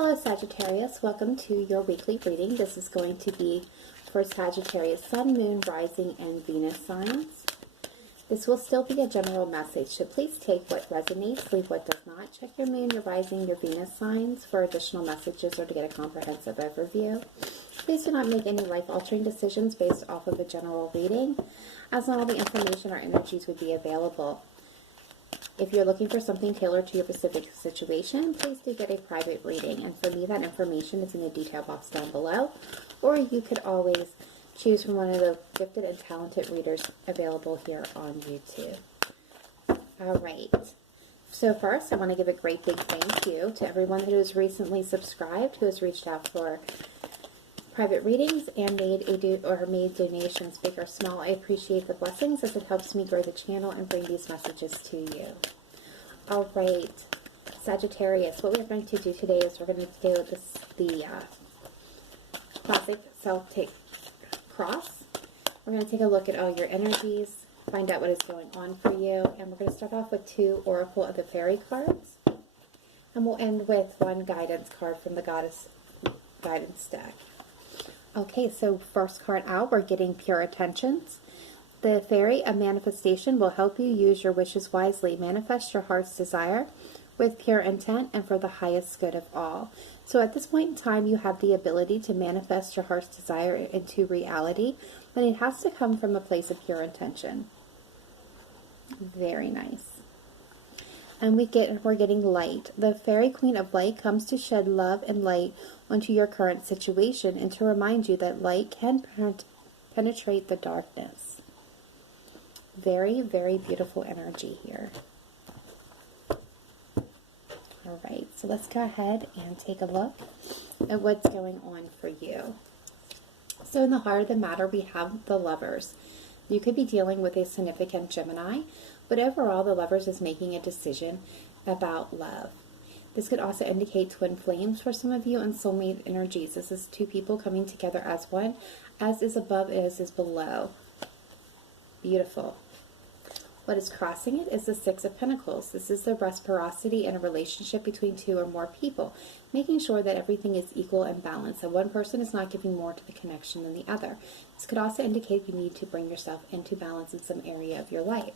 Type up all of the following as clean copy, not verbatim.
Hello Sagittarius, welcome to your weekly reading. This is going to be for Sagittarius Sun, Moon, Rising, and Venus signs. This will still be a general message, so please take what resonates, leave what does not. Check your Moon, your Rising, your Venus signs for additional messages or to get a comprehensive overview. Please do not make any life-altering decisions based off of a general reading, as not all the information or energies would be available. If you're looking for something tailored to your specific situation, please do get a private reading. And for me, that information is in the detail box down below. Or you could always choose from one of the gifted and talented readers available here on YouTube. All right. So first, I want to give a great big thank you to everyone who has recently subscribed, who has reached out for private readings and made donations, big or small. I appreciate the blessings as it helps me grow the channel and bring these messages to you. All right, Sagittarius, what we're going to do today is we're going to do the classic Celtic cross. We're going to take a look at all your energies, find out what is going on for you, and we're going to start off with 2 Oracle of the Fairy cards, and we'll end with 1 guidance card from the Goddess Guidance deck. Okay, so first card out, we're getting Pure Intentions. The Fairy of Manifestation will help you use your wishes wisely. Manifest your heart's desire with pure intent and for the highest good of all. So at this point in time, you have the ability to manifest your heart's desire into reality, but it has to come from a place of pure intention. Very nice. And we're getting light. The Fairy Queen of Light comes to shed love and light onto your current situation and to remind you that light can penetrate the darkness. Very, very beautiful energy here. All right, so let's go ahead and take a look at what's going on for you. So in the heart of the matter, we have the Lovers. You could be dealing with a significant Gemini, but overall, the Lovers is making a decision about love. This could also indicate twin flames for some of you and soulmate energies. This is 2 people coming together as one, as is above, as is below. Beautiful. What is crossing it is the 6 of Pentacles. This is the reciprocity in a relationship between 2 or more people, making sure that everything is equal and balanced, that one person is not giving more to the connection than the other. This could also indicate you need to bring yourself into balance in some area of your life.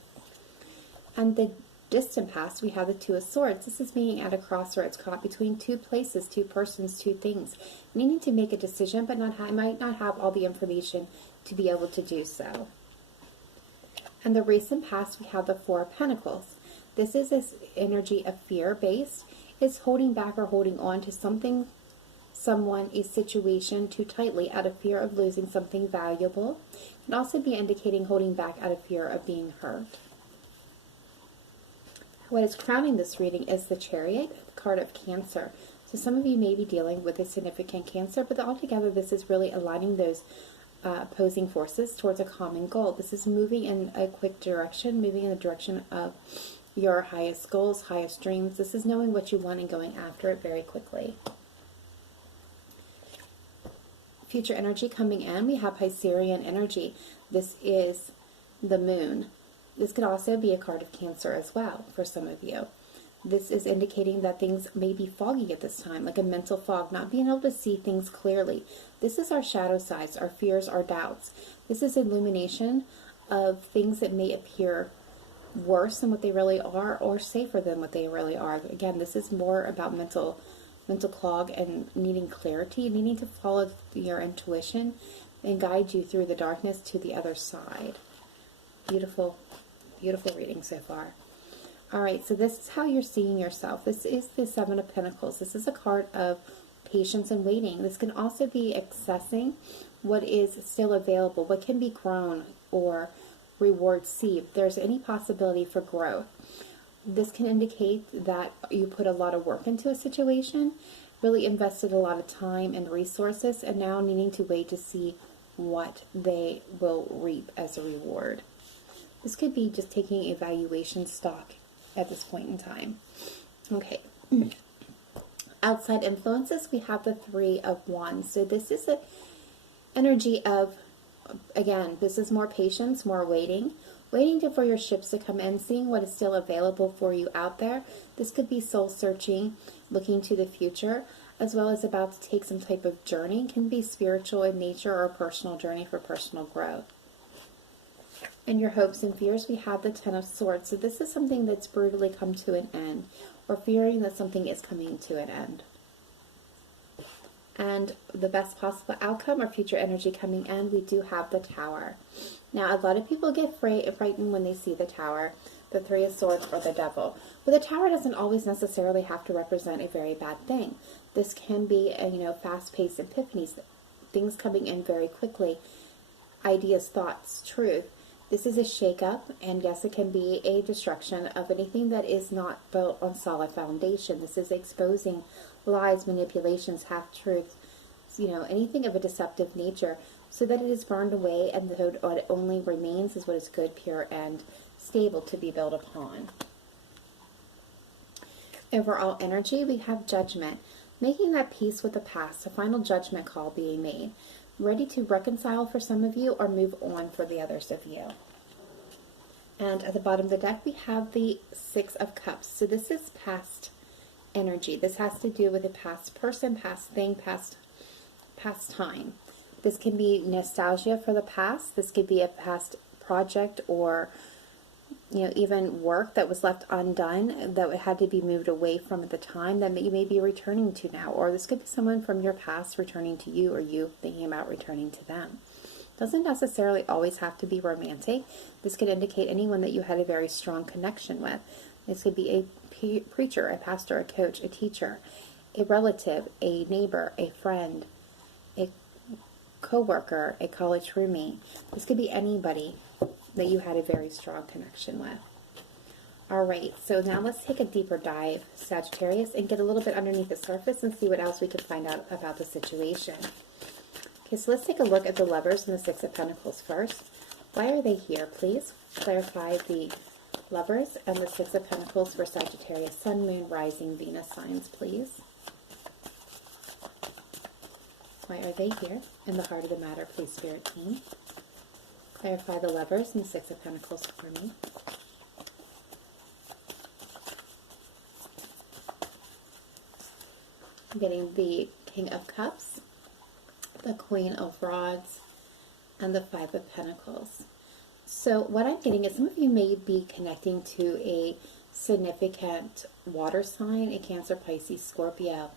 And the distant past, we have the 2 of Swords. This is being at a crossroads, caught between 2 places, 2 persons, 2 things, needing to make a decision, but might not have all the information to be able to do so. And the recent past, we have the 4 of Pentacles. This is this energy of fear-based. It's holding back or holding on to something, someone, a situation too tightly out of fear of losing something valuable. It can also be indicating holding back out of fear of being hurt. What is crowning this reading is the Chariot, the card of Cancer. So some of you may be dealing with a significant Cancer, but altogether this is really aligning those opposing forces towards a common goal. This is moving in a quick direction, moving in the direction of your highest goals, highest dreams. This is knowing what you want and going after it very quickly. Future energy coming in, we have Piscean energy. This is the Moon. This could also be a card of Cancer as well for some of you. This is indicating that things may be foggy at this time, like a mental fog, not being able to see things clearly. This is our shadow sides, our fears, our doubts. This is illumination of things that may appear worse than what they really are or safer than what they really are. Again, this is more about mental clog and needing clarity, needing to follow your intuition and guide you through the darkness to the other side. Beautiful, beautiful reading so far. All right, so this is how you're seeing yourself. This is the 7 of Pentacles. This is a card of patience and waiting. This can also be accessing what is still available, what can be grown or reward see. If there's any possibility for growth. This can indicate that you put a lot of work into a situation, really invested a lot of time and resources, and now needing to wait to see what they will reap as a reward. This could be just taking evaluation stock at this point in time. Okay. Outside influences, we have the 3 of Wands. So this is an energy of, again, this is more patience, more waiting for your ships to come in, seeing what is still available for you out there. This could be soul searching, looking to the future. as well as about to take some type of journey. It can be spiritual in nature or a personal journey for personal growth. In your hopes and fears, we have the Ten of Swords. So this is something that's brutally come to an end, or fearing that something is coming to an end. And the best possible outcome or future energy coming in, we do have the Tower. Now, a lot of people get frightened when they see the Tower, the Three of Swords, or the Devil. But the Tower doesn't always necessarily have to represent a very bad thing. This can be, fast-paced epiphanies, things coming in very quickly, ideas, thoughts, truth. This is a shake-up, and yes, it can be a destruction of anything that is not built on solid foundation. This is exposing lies, manipulations, half-truths, anything of a deceptive nature, so that it is burned away, and what only remains is what is good, pure, and stable to be built upon. Overall energy, we have Judgment, making that peace with the past, a final judgment call being made. Ready to reconcile for some of you or move on for the others of you. And at the bottom of the deck, we have the Six of Cups. So this is past energy. This has to do with a past person, past thing, past time. This can be nostalgia for the past. This could be a past project or even work that was left undone that had to be moved away from at the time that you may be returning to now. Or this could be someone from your past returning to you, or you thinking about returning to them. Doesn't necessarily always have to be romantic. This could indicate anyone that you had a very strong connection with. This could be a preacher, a pastor, a coach, a teacher, a relative, a neighbor, a friend, a co-worker, a college roommate. This could be anybody that you had a very strong connection with. Alright, so now let's take a deeper dive, Sagittarius, and get a little bit underneath the surface and see what else we can find out about the situation. Okay, so let's take a look at the Lovers and the Six of Pentacles first. Why are they here, please? Clarify the Lovers and the Six of Pentacles for Sagittarius, Sun, Moon, Rising, Venus signs, please. Why are they here? In the heart of the matter, please, Spirit Team. Clarify the Lovers and the Six of Pentacles for me. I'm getting the King of Cups, the Queen of Rods, and the Five of Pentacles. So what I'm getting is some of you may be connecting to a significant water sign, a Cancer, Pisces, Scorpio.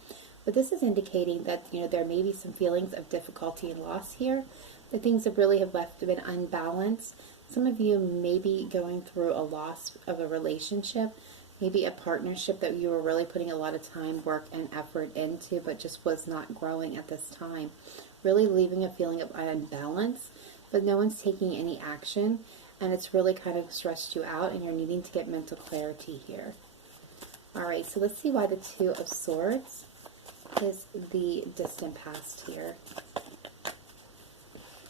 But this is indicating that, there may be some feelings of difficulty and loss here. The things that really have been unbalanced. Some of you may be going through a loss of a relationship, maybe a partnership that you were really putting a lot of time, work, and effort into, but just was not growing at this time. Really leaving a feeling of unbalance, but no one's taking any action, and it's really kind of stressed you out, and you're needing to get mental clarity here. Alright, so let's see why the Two of Swords is the distant past here.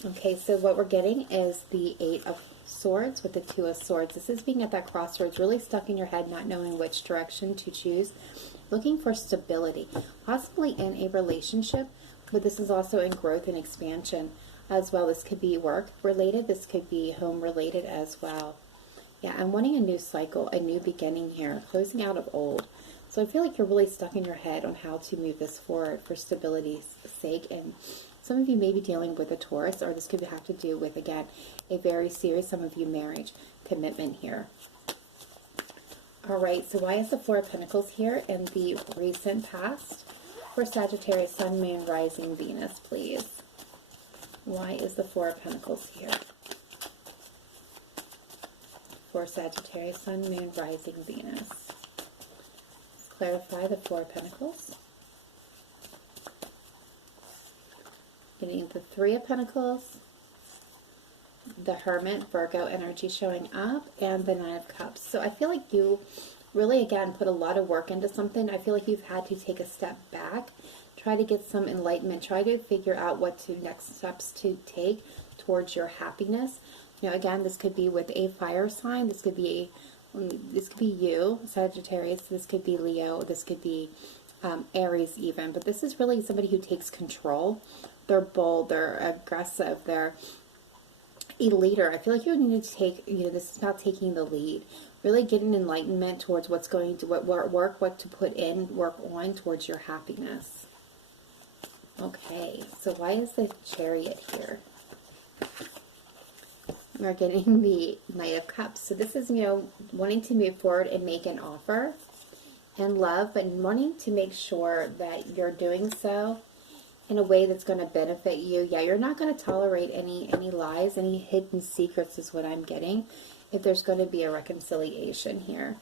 Okay, so what we're getting is the Eight of Swords with the Two of Swords. This is being at that crossroads, really stuck in your head, not knowing which direction to choose, looking for stability, possibly in a relationship, but this is also in growth and expansion as well. This could be work related, this could be home related as well. Yeah, I'm wanting a new cycle, a new beginning here, closing out of old. So I feel like you're really stuck in your head on how to move this forward for stability's sake, and some of you may be dealing with a Taurus, or this could have to do with, again, a very serious, some of you, marriage commitment here. Alright, so why is the Four of Pentacles here in the recent past for Sagittarius, Sun, Moon, Rising, Venus, please? Why is the Four of Pentacles here for Sagittarius, Sun, Moon, Rising, Venus? Let's clarify the Four of Pentacles. Getting the Three of Pentacles, the Hermit, Virgo energy showing up, and the Nine of Cups. So I feel like you really, again, put a lot of work into something. I feel like you've had to take a step back, try to get some enlightenment, try to figure out what next steps to take towards your happiness. Again, this could be with a fire sign. This could be you, Sagittarius. This could be Leo. This could be Aries even. But this is really somebody who takes control. They're bold, they're aggressive, they're a leader. I feel like you need to take, this is about taking the lead. Really getting enlightenment towards what's going to, what to put in, work on towards your happiness. Okay, so why is the Chariot here? We're getting the Knight of Cups. So this is, wanting to move forward and make an offer and love, but wanting to make sure that you're doing so in a way that's going to benefit you. Yeah, you're not going to tolerate any lies, any hidden secrets is what I'm getting, if there's going to be a reconciliation here.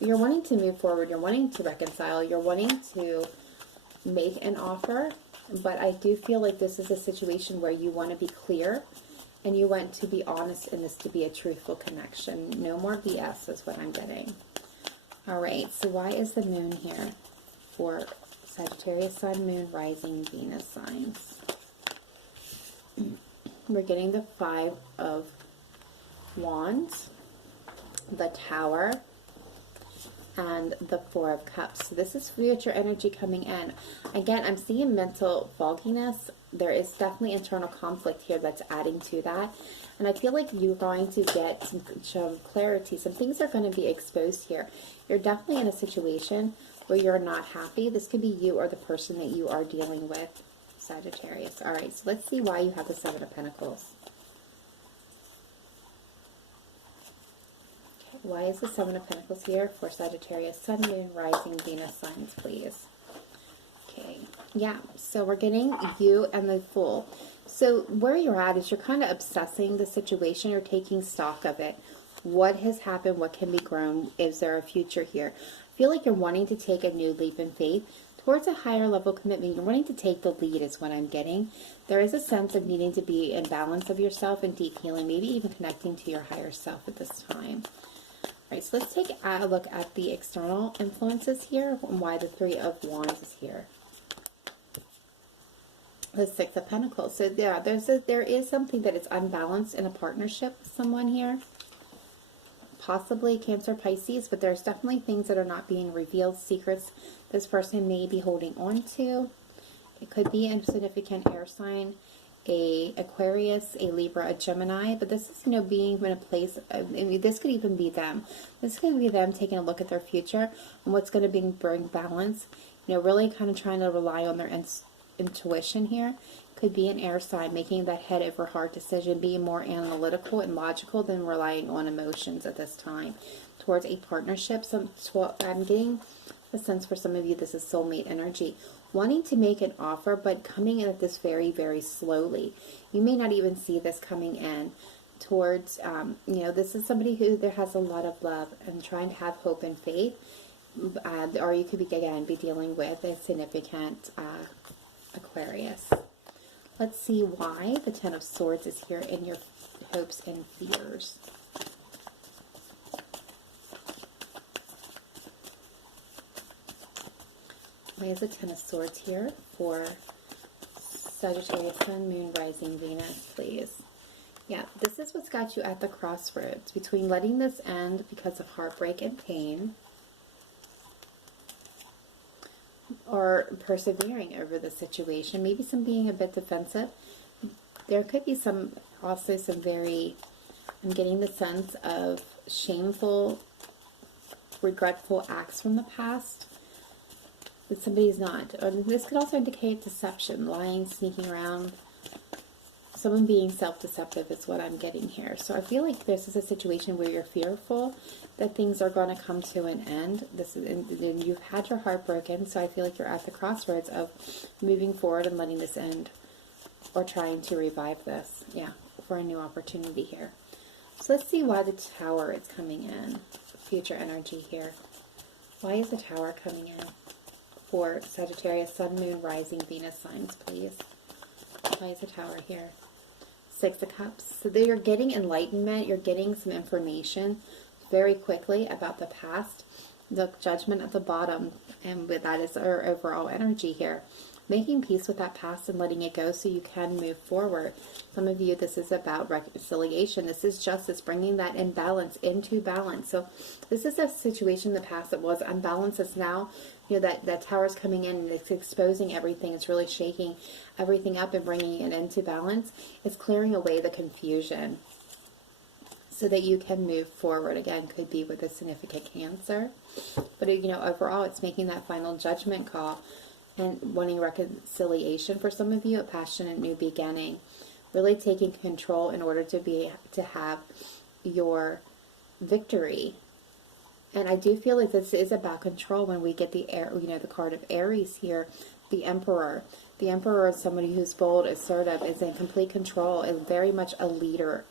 You're wanting to move forward, you're wanting to reconcile, you're wanting to make an offer, but I do feel like this is a situation where you want to be clear and you want to be honest in this to be a truthful connection. No more BS is what I'm getting. All right, so why is the moon here for Sagittarius, Sun, Moon, Rising, Venus signs? We're getting the Five of Wands, the Tower, and the Four of Cups. So this is future energy coming in. Again, I'm seeing mental fogginess. There is definitely internal conflict here that's adding to that. And I feel like you're going to get some clarity. Some things are going to be exposed here. You're definitely in a situation where you're not happy. This could be you or the person that you are dealing with, Sagittarius. All right, so let's see why you have the Seven of Pentacles. Okay, why is the Seven of Pentacles here for Sagittarius, Sun, Moon, Rising, Venus signs, please? Okay, yeah, so we're getting you and the Fool. So where you're at is you're kind of obsessing the situation. You're taking stock of it. What has happened? What can be grown? Is there a future here? I feel like you're wanting to take a new leap in faith towards a higher level commitment. You're wanting to take the lead is what I'm getting. There is a sense of needing to be in balance of yourself and deep healing, maybe even connecting to your higher self at this time. All right, so let's take a look at the external influences here and why the Three of Wands is here. The Six of Pentacles. So yeah, there is something that is unbalanced in a partnership with someone here. Possibly Cancer, Pisces, but there's definitely things that are not being revealed, secrets this person may be holding on to. It could be a significant air sign, a Aquarius, a Libra, a Gemini, but this is, being in a place, this could even be them. This could be them taking a look at their future and what's going to bring balance, really kind of trying to rely on their intuition here. Could be an air sign, making that head over heart decision, being more analytical and logical than relying on emotions at this time towards a partnership. I'm getting a sense for some of you this is soulmate energy, wanting to make an offer but coming in at this very, very slowly. You may not even see this coming in towards, this is somebody who there has a lot of love and trying to have hope and faith, or you could be dealing with a significant Aquarius. Let's see why the Ten of Swords is here in your hopes and fears. Why is the Ten of Swords here for Sagittarius, Sun, Moon, Rising, Venus, please? Yeah, this is what's got you at the crossroads between letting this end because of heartbreak and pain, or persevering over the situation, maybe some being a bit defensive. There could be I'm getting the sense of shameful, regretful acts from the past that somebody's not. This could also indicate deception, lying, sneaking around. Someone being self-deceptive is what I'm getting here. So I feel like this is a situation where you're fearful that things are going to come to an end. And you've had your heart broken, so I feel like you're at the crossroads of moving forward and letting this end, or trying to revive this, for a new opportunity here. So let's see why the Tower is coming in. Future energy here. Why is the Tower coming in for Sagittarius, Sun, Moon, Rising, Venus signs, please? Why is the Tower here? Six of Cups. So you're getting enlightenment. You're getting some information very quickly about the past. The Judgment at the bottom, and that is our overall energy here. Making peace with that past and letting it go so you can move forward. Some of you, this is about reconciliation. This is justice, bringing that imbalance into balance. So this is a situation in the past that was unbalanced. It's now, that Tower's coming in and it's exposing everything. It's really shaking everything up and bringing it into balance. It's clearing away the confusion so that you can move forward. Again, could be with a significant Cancer. But, overall, it's making that final judgment call. and wanting reconciliation for some of you, a passionate new beginning, really taking control in order to have your victory. And I do feel like this is about control when we get the the card of Aries here, the Emperor. The Emperor is somebody who's bold, assertive, is in complete control, is very much a leader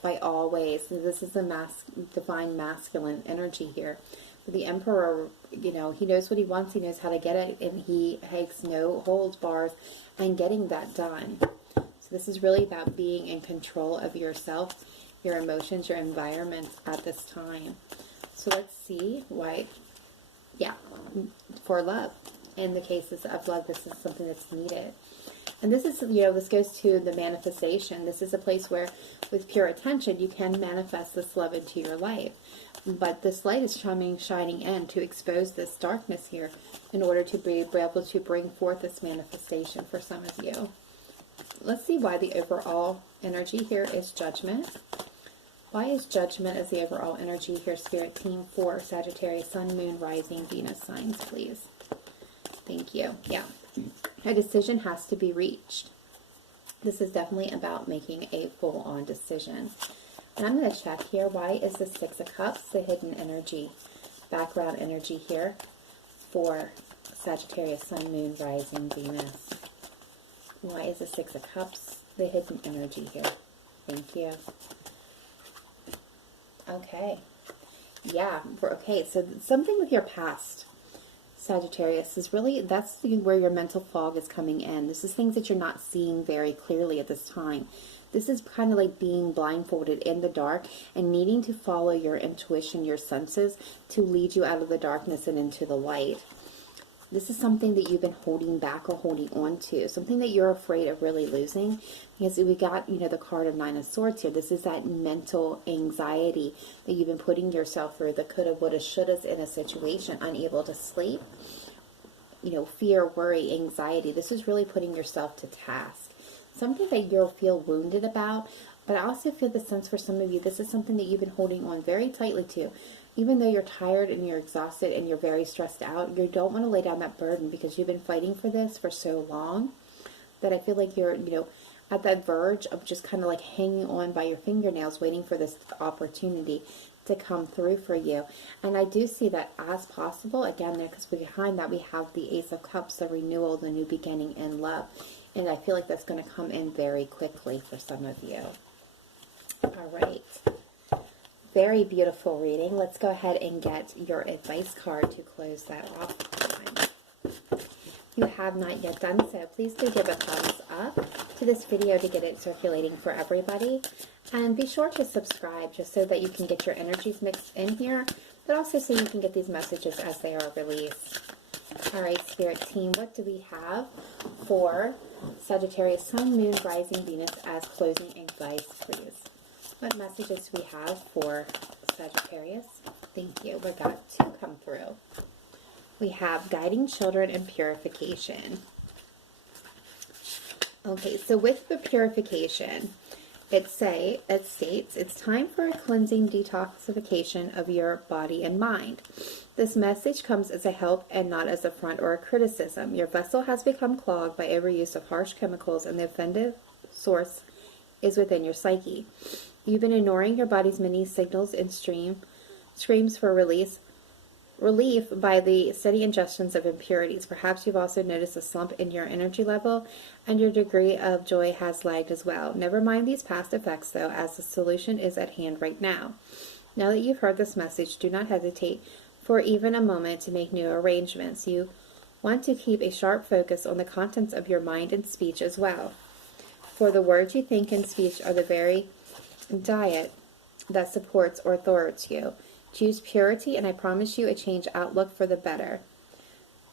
by all ways. So this is the divine masculine energy here. But the Emperor, he knows what he wants, he knows how to get it, and he takes no holds bars and getting that done. So this is really about being in control of yourself, your emotions, your environment at this time. So let's see why, for love. In the cases of love, this is something that's needed. And this is, this goes to the manifestation. This is a place where, with pure attention, you can manifest this love into your life. But this light is shining in to expose this darkness here in order to be able to bring forth this manifestation for some of you. Let's see why the overall energy here is judgment. Why is judgment as the overall energy here, Spirit Team, for Sagittarius, Sun, Moon, Rising, Venus signs, please? Thank you. Yeah. A decision has to be reached. This is definitely about making a full-on decision. And I'm going to check here. Why is the Six of Cups the hidden energy, background energy here for Sagittarius, Sun, Moon, Rising, Venus? Why is the Six of Cups the hidden energy here? Thank you. Okay. Yeah. Okay. So something with your past, Sagittarius, is really, that's where your mental fog is coming in. This is things that you're not seeing very clearly at this time. This is kind of like being blindfolded in the dark and needing to follow your intuition, your senses, to lead you out of the darkness and into the light. This is something that you've been holding back or holding on to, something that you're afraid of really losing. Because we got, the card of Nine of Swords here. This is that mental anxiety that you've been putting yourself through, the coulda, woulda, shouldas in a situation, unable to sleep, fear, worry, anxiety. This is really putting yourself to task. Something that you'll feel wounded about, but I also feel the sense for some of you, this is something that you've been holding on very tightly to. Even though you're tired and you're exhausted and you're very stressed out, you don't want to lay down that burden because you've been fighting for this for so long that I feel like you're, at that verge of just kind of like hanging on by your fingernails, waiting for this opportunity to come through for you. And I do see that as possible, again, because behind that we have the Ace of Cups, the renewal, the new beginning in love. And I feel like that's going to come in very quickly for some of you. All right. Very beautiful reading. Let's go ahead and get your advice card to close that off. If you have not yet done so, please do give a thumbs up to this video to get it circulating for everybody. And be sure to subscribe just so that you can get your energies mixed in here, but also so you can get these messages as they are released. All right, Spirit Team, what do we have for Sagittarius, Sun, Moon, Rising, Venus as closing advice, please? What messages do we have for Sagittarius? Thank you. We got two come through. We have guiding children and purification. Okay, so with the purification, it states it's time for a cleansing detoxification of your body and mind. This message comes as a help and not as a front or a criticism. Your vessel has become clogged by overuse of harsh chemicals, and the offended source is within your psyche. You've been ignoring your body's many signals and screams for relief by the steady ingestions of impurities. Perhaps you've also noticed a slump in your energy level, and your degree of joy has lagged as well. Never mind these past effects, though, as the solution is at hand right now. Now that you've heard this message, do not hesitate for even a moment to make new arrangements. You want to keep a sharp focus on the contents of your mind and speech as well. For the words you think and speech are the very diet that supports or thwarts you. Choose purity, and I promise you a changed outlook for the better.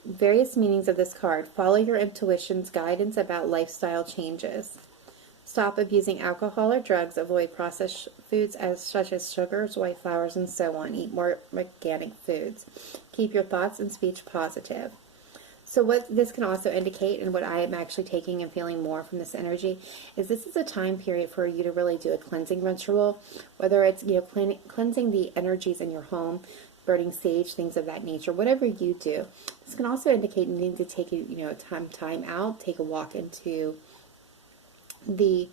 Various meanings of this card. Follow your intuition's guidance about lifestyle changes. Stop abusing alcohol or drugs. Avoid processed foods such as sugars, white flours, and so on. Eat more organic foods. Keep your thoughts and speech positive. So what this can also indicate, and what I am actually taking and feeling more from this energy, is this is a time period for you to really do a cleansing ritual, whether it's cleansing the energies in your home burning sage, things of that nature, whatever you do. This can also indicate you need to take a, time out, take a walk into the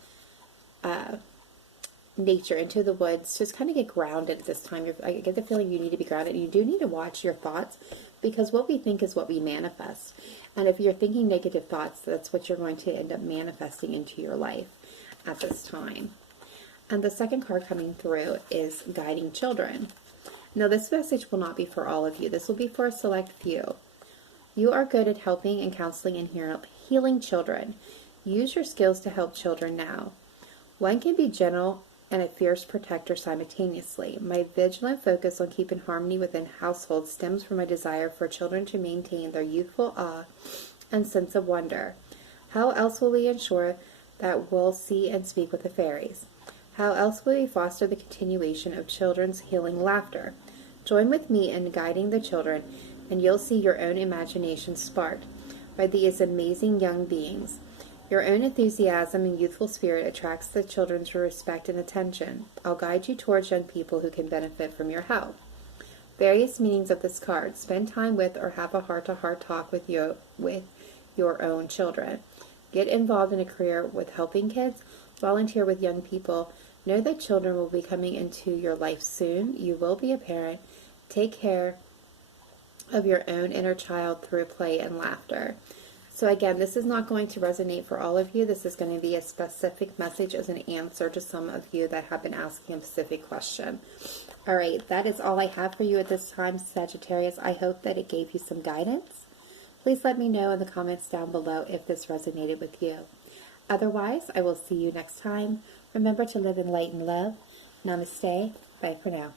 nature, into the woods, just kind of get grounded at this time. I get the feeling you need to be grounded, and you do need to watch your thoughts, because what we think is what we manifest. And if you're thinking negative thoughts, that's what you're going to end up manifesting into your life at this time. And the second card coming through is guiding children. Now, this message will not be for all of you. This will be for a select few. You are good at helping and counseling and healing children. Use your skills to help children now. One can be gentle and a fierce protector simultaneously. My vigilant focus on keeping harmony within households stems from my desire for children to maintain their youthful awe and sense of wonder. How else will we ensure that we'll see and speak with the fairies? How else will we foster the continuation of children's healing laughter? Join with me in guiding the children, and you'll see your own imagination sparked by these amazing young beings. Your own enthusiasm and youthful spirit attracts the children's respect and attention. I'll guide you towards young people who can benefit from your help. Various meanings of this card. Spend time with or have a heart-to-heart talk with your own children. Get involved in a career with helping kids. Volunteer with young people. Know that children will be coming into your life soon. You will be a parent. Take care of your own inner child through play and laughter. So again, this is not going to resonate for all of you. This is going to be a specific message as an answer to some of you that have been asking a specific question. All right, that is all I have for you at this time, Sagittarius. I hope that it gave you some guidance. Please let me know in the comments down below if this resonated with you. Otherwise, I will see you next time. Remember to live in light and love. Namaste. Bye for now.